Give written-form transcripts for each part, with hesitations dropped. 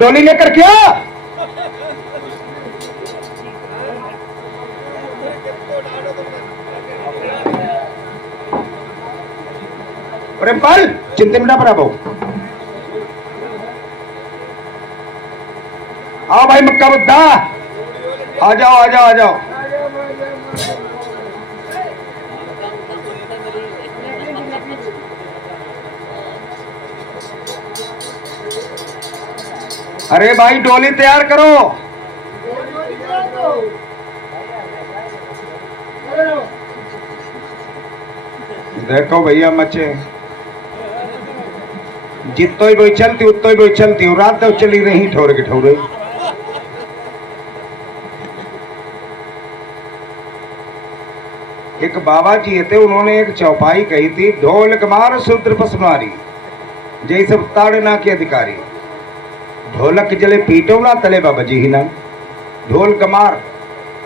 डोली लेकर क्या? अरे बल चिंता में ना पड़ा बहु। आओ भाई मक्का बुद्धा, आ जाओ आ जाओ आ जाओ। अरे भाई डोली तैयार करो। देखो भैया मचे जितो ही बोई चलती उतो ही बोई चलती हूँ। रात तो चली रही ठोर के ठोरे। एक बाबा जी थे, उन्होंने एक चौपाई कही थी, ढोल कमार शूद्र पसमारी जय सब ताड़ना के अधिकारी। ढोलक जले पीटो ना तले बाबा जी ही ना। ढोल कमार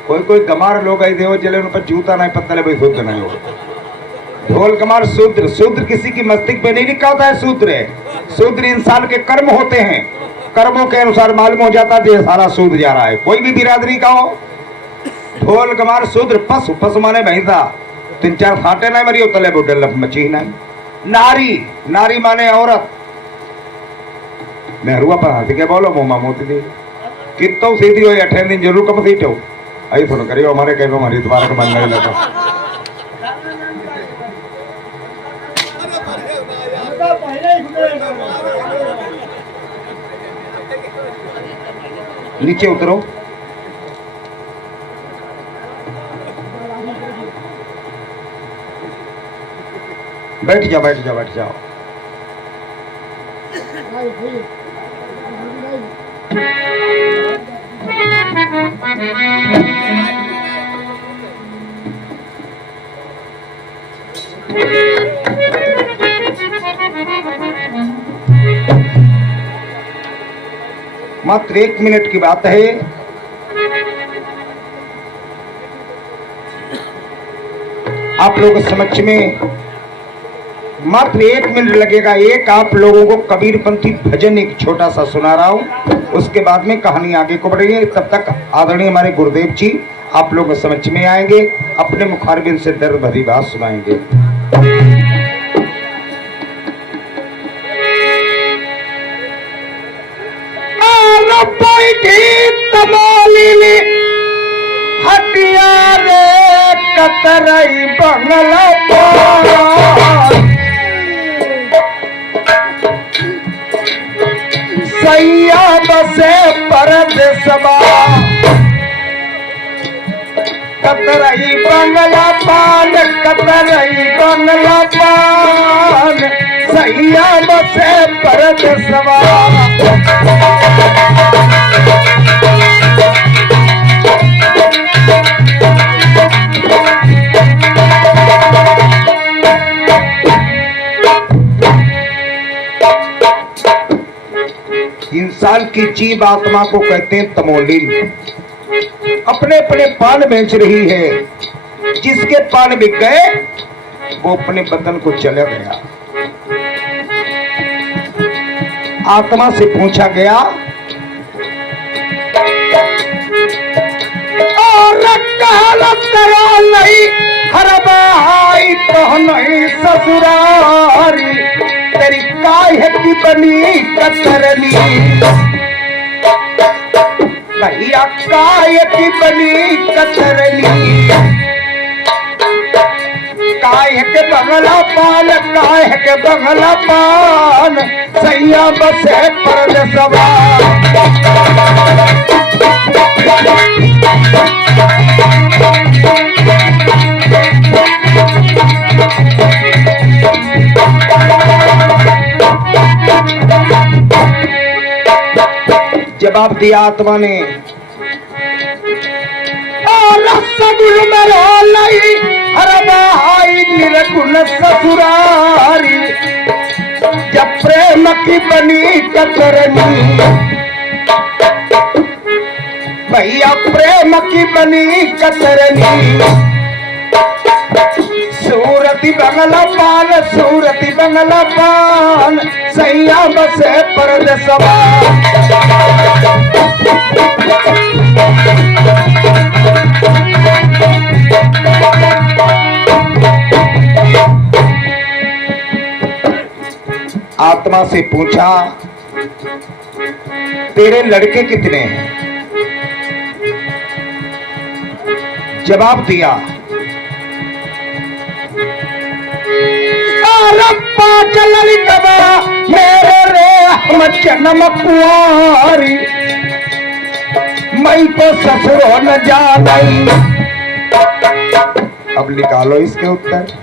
कोई कोई गमार लोग आई थे, जले उन पर जूता नहीं पत्तले भाई शुद्ध नहीं हो। ढोल कमार शूद्र, शूद्र किसी की मस्तिष्क पे नहीं लिखा होता है शूद्र है। शूद्र इंसान के कर्म होते हैं, कर्मों के अनुसार मालूम हो जाता है सारा शूद्र जा रहा है, कोई भी बिरादरी का हो। ढोल कमार शूद्र, पशु पशु माने भैंसा, 3-4 फाटे नहीं मरी तले बुढ़ मची नहीं। नारी, नारी माने औरत। नेहरूआ पर हाथी के बोलो मोमा मोती दी कितो सीधी हो 8 दिन जरूर कब सीटो आई सुनो करियो हमारे कहीं हमारी दोबारा का मन नहीं लगा। नीचे उतरो। बैठ जाओ बैठ जाओ बैठ जाओ। मात्र 1 मिनट की बात है। आप लोगों के समक्ष में मात्र 1 मिनट लगेगा। एक आप लोगों को कबीरपंथी भजन एक छोटा सा सुना रहा हूं, उसके बाद में कहानी आगे को बढ़ेगी। तब तक आदरणीय हमारे गुरुदेव जी आप लोगों के समक्ष में आएंगे, अपने मुखारबिंद से दर्द भरी बात सुनाएंगे। हटिया रे कतरई बंगला सैया बसे परदेसवा कतरई बंगला पान, कतरई बंगला पान सैया बसे परदेसवा। इंसान की जीव आत्मा को कहते हैं तमोलिन। अपने अपने पान बेच रही है, जिसके पान बिक गए वो अपने बदन को चला गया। आत्मा से पूछा गया और करो नहीं हर भाई तो नहीं ससुरारी, तेरी काहे की बनी कतरनी भैया काहे की बनी कतरनी। काहे के बंगला पान, काहे के बंगला पान सैया बसे परदेसवा। जवाब दिया आत्मा ने, रसगुल में रोलाई हर भाई निर्गुण ससुरारी, जब प्रेम की बनी कतरनी भैया प्रेम की बनी कतरनी। सूरती बंगला पान, सूरती बंगला पान सैया बसे परदेसवा। आत्मा से पूछा, तेरे लड़के कितने हैं? जवाब दिया, पांच लड़कवा मेरे रे अहमद जन्म कुंवारी, मैं तो ससुरो न जा गई। अब निकालो इसके उत्तर।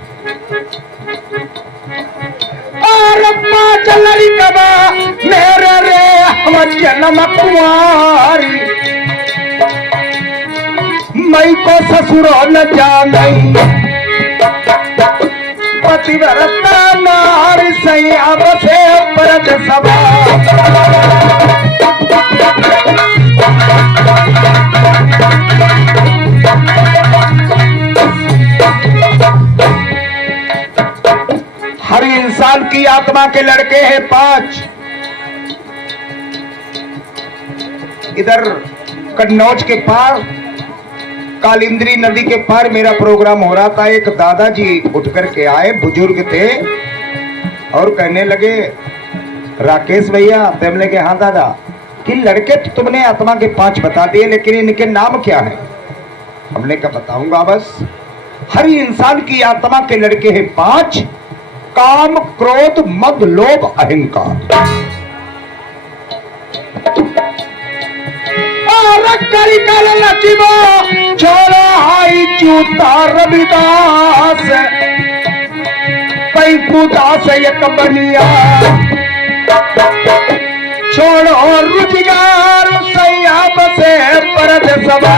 और पांच लड़कवा मेरे रे अहमद जन्म कुंवारी, मैं को ससुरो न जा गई। पतिव्रता नारी सैया बसे ब्रज सभा, हर इंसान की आत्मा के लड़के हैं 5। इधर कन्नौज के पार कालिंद्री नदी के पार मेरा प्रोग्राम हो रहा था। एक दादाजी उठ करके आए, बुजुर्ग थे, और कहने लगे, राकेश भैया। हमने कहा, हाँ दादा। कि लड़के तो तुमने आत्मा के 5 बता दिए, लेकिन इनके नाम क्या है? हमने कहा बताऊंगा बस। हर इंसान की आत्मा के लड़के हैं 5: काम, क्रोध, मद, लोभ, अहंकार। करी कर नचिबो छोड़ा हाई जूता रविदास, पैपू दास एक बनिया, छोड़ो रुजगार सैया बसे परद सभा।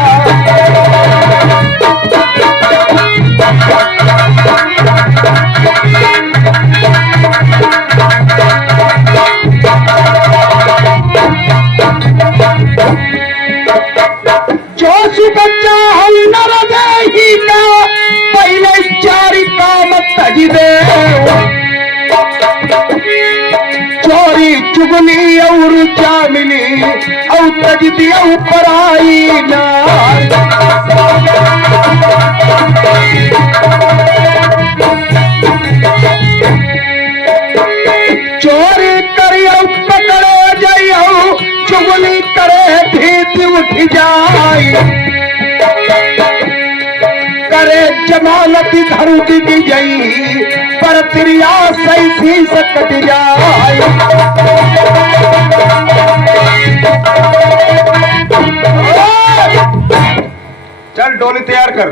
बच्चा हम नरदेही का पहले 4 काम तजी दे, चोरी चुगली और जामिनी और तज दिया ऊपर आई ना। चोरी करियो पकड़े जाइयो, चुगली करे भीत उठ जाए, करे जमानत घर की गई पर त्रिया सही सकट जाए। चल डोली तैयार कर।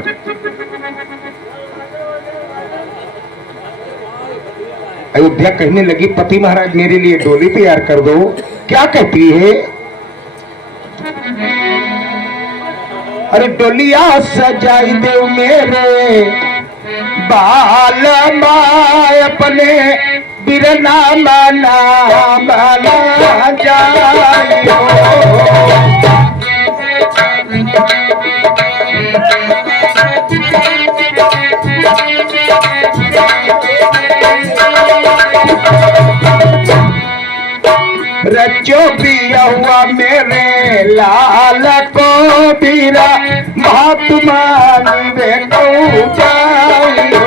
अयोध्या कहने लगी, पति महाराज मेरे लिए डोली तैयार कर दो। क्या कहती है? अरे डोलिया सजाई दे मेरे बाल माय, अपने बिरना माना माना जाइयो। रचो पिया हुआ मेरे लाल को बीरा, महात्मा निवे को जाइयो।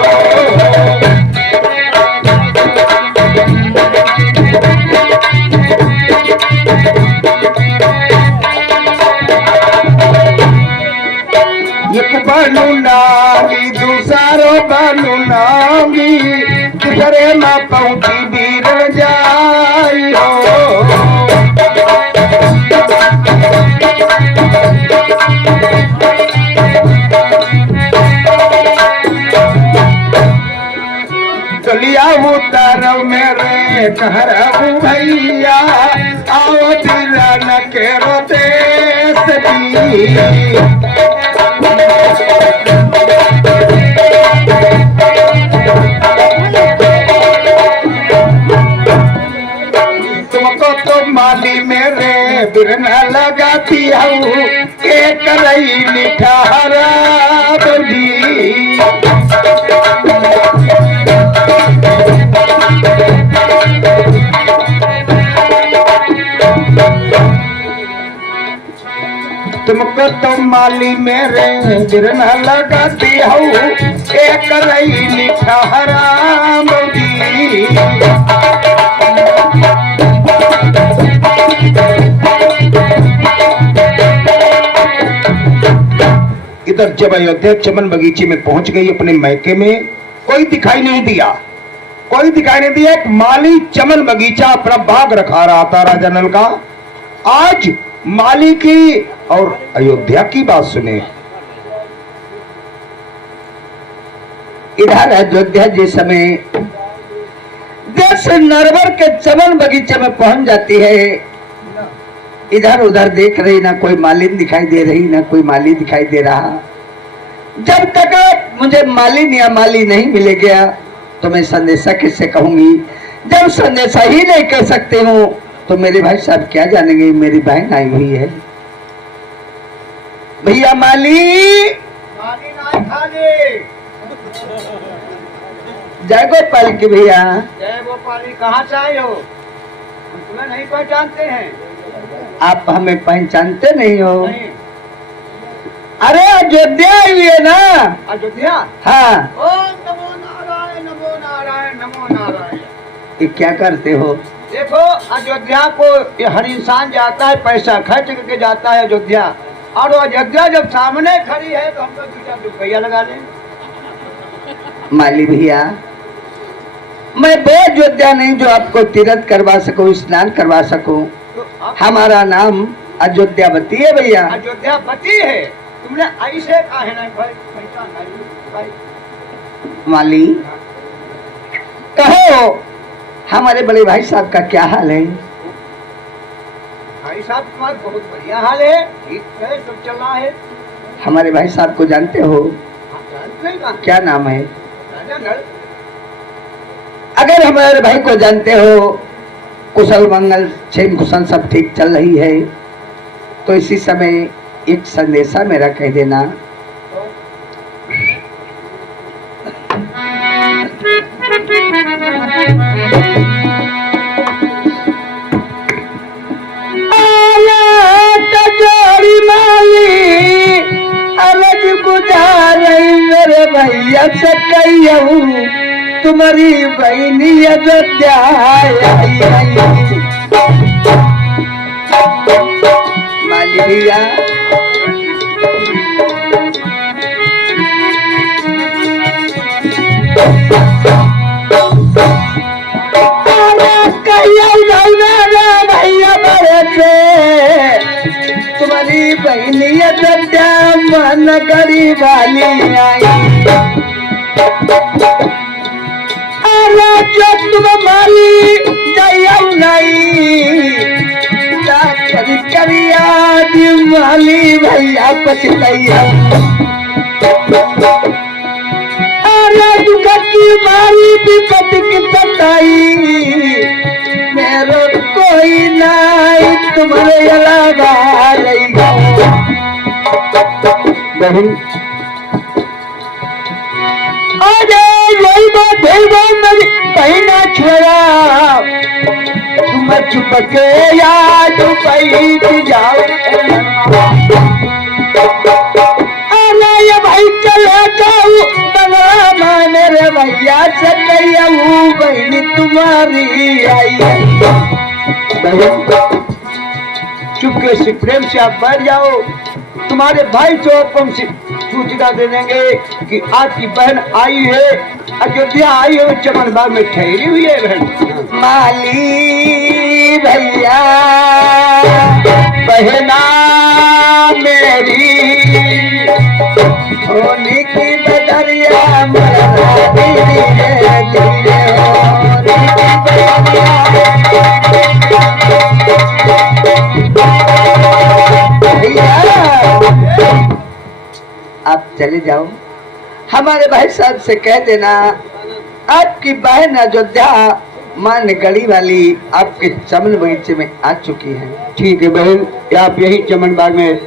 एक बनू नागी दूसरो बनू नागी, तीसरे माँ पहुंची बीर जाइयो। चलिया उतर मेरे घर भैया, आओ दिलन के देश दी। तुमको तो माली मेरे बिरना लगाती हूँ, एक रही निठारा बजी। तुमको तो माली मेरे बिरना लगाती हूँ, एक रही निठारा बजी। इधर जब अयोध्या चमन बगीचे में पहुंच गई अपने मैके में, कोई दिखाई नहीं दिया, कोई दिखाई नहीं दिया। एक माली चमन बगीचा अपना बाग रखा रहा था राजा नल का। आज माली की और अयोध्या की बात सुने। इधर अयोध्या जिस समय जैसे नरवर के चमन बगीचे में पहुंच जाती है, इधर उधर देख रही, ना कोई मालिन दिखाई दे रही, ना कोई माली दिखाई दे रहा। जब तक मुझे मालिन या माली नहीं मिले गया तो मैं संदेशा किससे कहूंगी। जब संदेशा ही नहीं कह सकते हूँ तो मेरे भाई साहब क्या जानेंगे मेरी बहन आई हुई है। भैया माली जय गोपाल की भैया। जय गोपाली, कहाँ से आए हो? हम तुम्हें नहीं पहचानते हैं। आप हमें पहचानते नहीं हो? नहीं। अरे अयोध्या आई हुई है ना। अयोध्या? हाँ। ओम नमो नारायण, नमो नारायण, नमो नारायण। ये क्या करते हो? देखो, अयोध्या को ये हर इंसान जाता है, पैसा खर्च करके जाता है अयोध्या, और अयोध्या जब सामने खड़ी है तो हम लोग 2-4 रुपया लगा लें। माली भैया, मैं वो अयोध्या नहीं जो आपको तीर्थ करवा सकूं, स्नान करवा सकूं। तो हमारा नाम अयोध्यावती है भैया। अयोध्यावती है? तुमने ऐसे कहा है ना पहचान भाई। माली कहो, हमारे बड़े भाई साहब का क्या हाल है? भाई साहब तुम्हारा बहुत बढ़िया हाल है, ठीक है, सब चल रहा है। हमारे भाई साहब को जानते हो? क्या नाम है? राजा नल। अगर हमारे भाई को जानते हो, कुशल मंगल क्षेम कुशल सब ठीक चल रही है, तो इसी समय एक संदेशा मेरा कह देना। अलग गुजार मेरे भैया से कहूँ, तुम्हारी बहनी अयोध्या आई। माली भैया भैया बड़े से तुम्हारी बहनी अयोध्या मन गरीब वाली आई। अरे जो तुम माली जयम नहीं करी करिया माली भैया पछतैया। अरे दुख की मारी विपत की सताई, मेरा कोई नहीं तुम्हारे अलावा रहेगा। बहन यही बात है, वो मेरी बहना छोड़ा, तुम चुप के याद बैठ जाओ। अरे भाई चला जाऊ बंगला मेरे भैया से कहूँ बहनी तुम्हारी आई है। चुपके से प्रेम से आप बैठ जाओ, तुम्हारे भाई तो हम सूचना दे देंगे कि आपकी बहन आई है, अयोध्या आई है, चमन बाग में ठहरी हुई है बहन। माली भैया बहना मेरी होली की बदरिया मरा धीरे धीरे होली की बदरिया। आप चले जाओ, हमारे भाई साहब से कह देना आपकी बहन अयोध्या मान गली वाली आपके चमन बगीचे में आ चुकी है। ठीक है बहन, आप यही चमन बाग में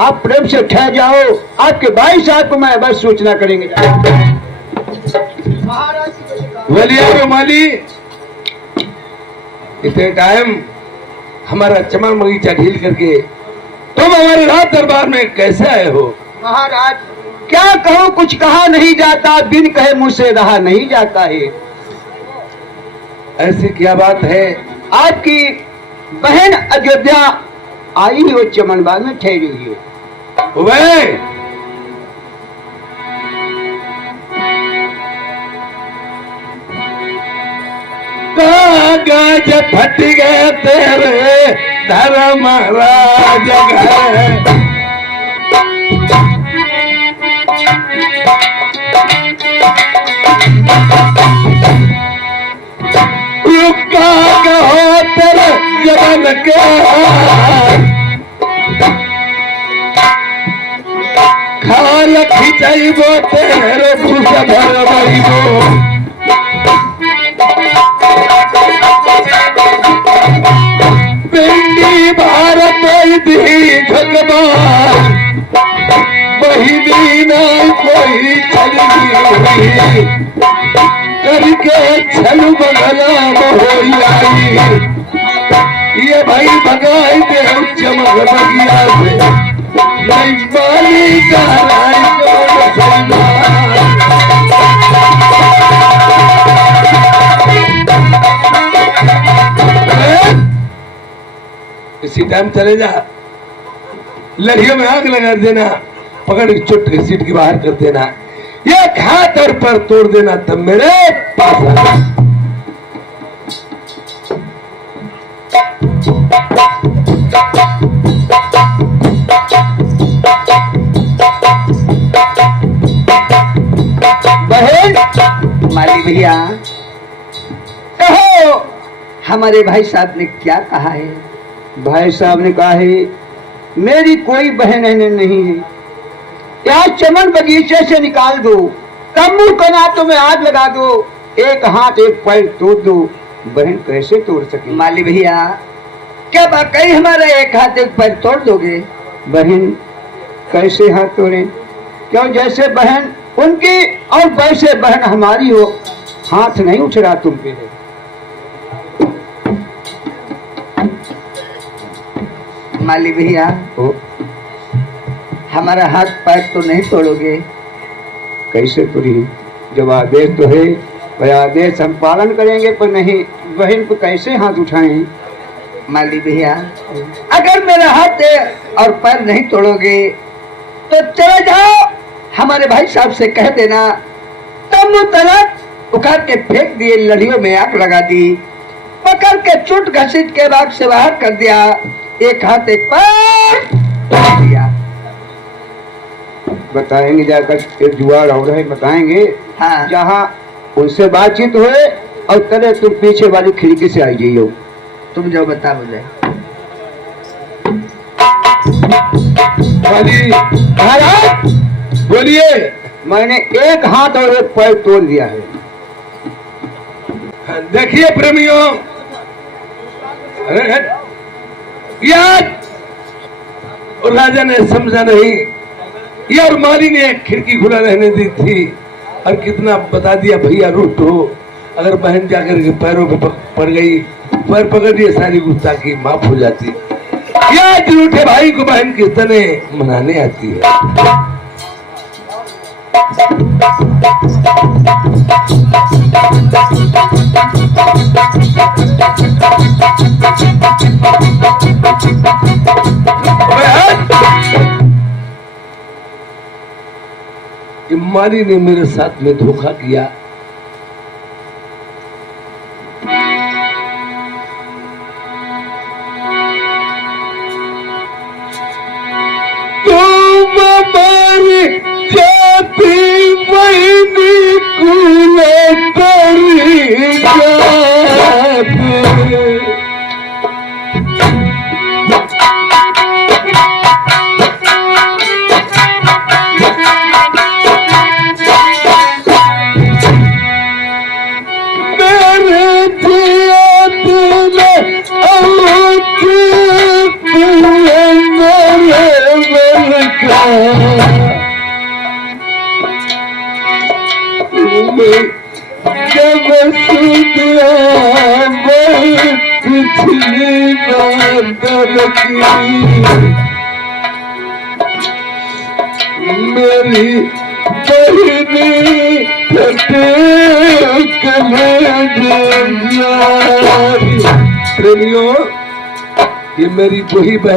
आप प्रेम से ठहर जाओ, आपके भाई साहब को मैं बस सूचना करेंगे। वलिया माली, इतने टाइम हमारा चमन बगीचा ढील करके तुम हमारे रात दरबार में कैसे आए हो? महाराज क्या कहूँ, कुछ कहा नहीं जाता, बिन कहे मुँह से रहा नहीं जाता है। ऐसी क्या बात है? आपकी बहन अयोध्या आई ही वो चमन बाग में ठहरी हुई है। वे कागज फट गए तेरे धर्मराज घर। रुका हो तेरे जबन के खाल खिंचाइबो तेरे भूस भरबो। पिंडी भारत दी भगवान बहिनी नहीं कोई छलगी करके छल बगला मोहियाई। ये भाई भगाई दे चमक बगिया से नहीं माली का राय कौन सलमान। इसी टाइम चले जा, लड़ियों में आग लगा देना, पकड़ के चुट के सीट की बाहर कर देना, एक हाथ और पर तोड़ देना, तब मेरे पास आना। बहन माली भैया कहो, हमारे भाई साहब ने क्या कहा है? भाई साहब ने कहा है मेरी कोई बहन नहीं है, या चमन बगीचे से निकाल दो, तंबू कनातों में आग लगा दो, एक हाथ एक पैर तोड़ दो। बहन कैसे तोड़ सके? माली भैया क्या वाकई हमारा एक हाथ एक पैर तोड़ दोगे? बहन कैसे हाथ तोड़े? क्यों जैसे बहन उनकी और वैसे बहन हमारी हो, हाथ नहीं उठ रहा तुम पे। माली भैया हमारा हाथ पैर तो नहीं तोड़ोगे? कैसे तोड़ी? जब आदेश तो है वह आदेश हम पालन करेंगे, पर नहीं बहन को कैसे हाथ उठाएं? माली भैया अगर मेरा हाथ और पैर नहीं तोड़ोगे तो चले जाओ, हमारे भाई साहब से कह देना तंबू तलक उखाड़ के फेंक दिए, लड़ियों में आग लगा दी, पकड़ के चुट घसीट के बाग से बाहर कर दिया, एक हाथ एक पैर तोड़ दिया। बताएंगे जाकर, एक जुआर और है बताएंगे। हाँ। जहाँ उनसे बातचीत हुए और करे तुम पीछे वाली खिड़की से आई जाइयो। तुम जो बता मुझे। महाराज बोलिए। मैंने एक हाथ और एक पैर तोड़ दिया है। देखिए प्रेमियों, यार और राजा ने समझा नहीं, ये और माली ने एक खिड़की खुला रहने दी थी और कितना बता दिया भैया रूठ हो, अगर बहन जाकर के पैरों पे पड़ गई, पैर पकड़िए, सारी गुस्ताखी माफ हो जाती। याद रूठे भाई को बहन किस तरह मनाने आती है। माली ने मेरे साथ में धोखा किया, तुम हमारी जाती बहनी कुल करी जाते। जब सुधा पिछली बादल की मेरी बहनी प्रेमियों, ये मेरी वही बहन